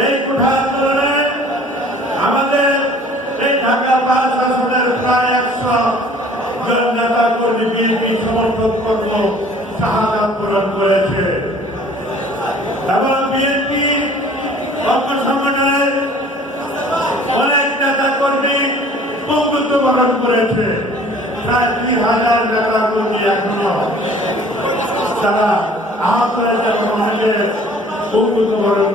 এই আন্দোলনে আমাদের এই ঢাকা পাঁচ প্রায় একশো জন নেতা কর্মী, বিএনপি সমর্থক কর্ম শাহাদাত পূরণ করেছে এবং বিএনপি অপসামনের অনেক নেতা কর্মী বরণ করেছে। প্রায় দুই হাজার নেতা কর্মী এখনও। তারা আহত হয়েছে বরণ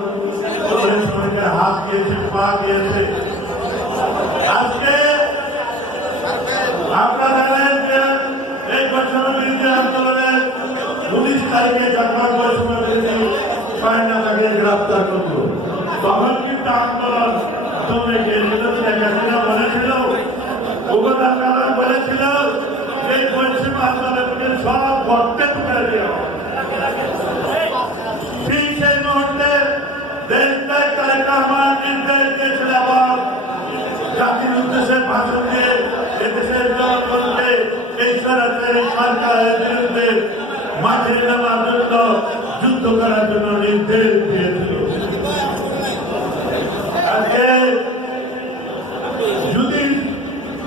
করেছে অনেকে হাত দিয়েছে পা দিয়েছে আজকে আপনারা জানেন যে এই বছর উনিশ তারিখে গ্রেফতার করল বলেছিল এই বৈষম্য আন্দোলনকে সব গর্তে তুলে দেওয়া ঠিক সেই মুহূর্তে দেশটাই এই সরকারি সরকারের বিরুদ্ধে মাঠে নামার জন্য, যুদ্ধ করার জন্য নির্দেশ দিয়েছিল। আজকে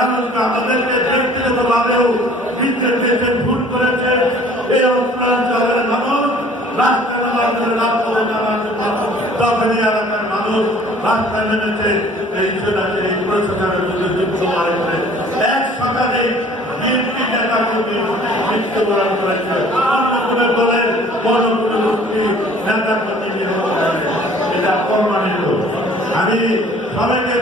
এমনকি আমাদেরকে ব্যক্তিগতভাবেও নিজের দেশে ভুল করেছে, এই অঞ্চলের মানুষ, রাস্তায় নামার জন্য রাস্তায় জন্য এলাকার মানুষ, রাস্তায় নেমেছে এই সেটাকে এই প্রশাসনের মধ্যে যুক্ত করে করে এক সকালে করেছে। আমি সবাইকে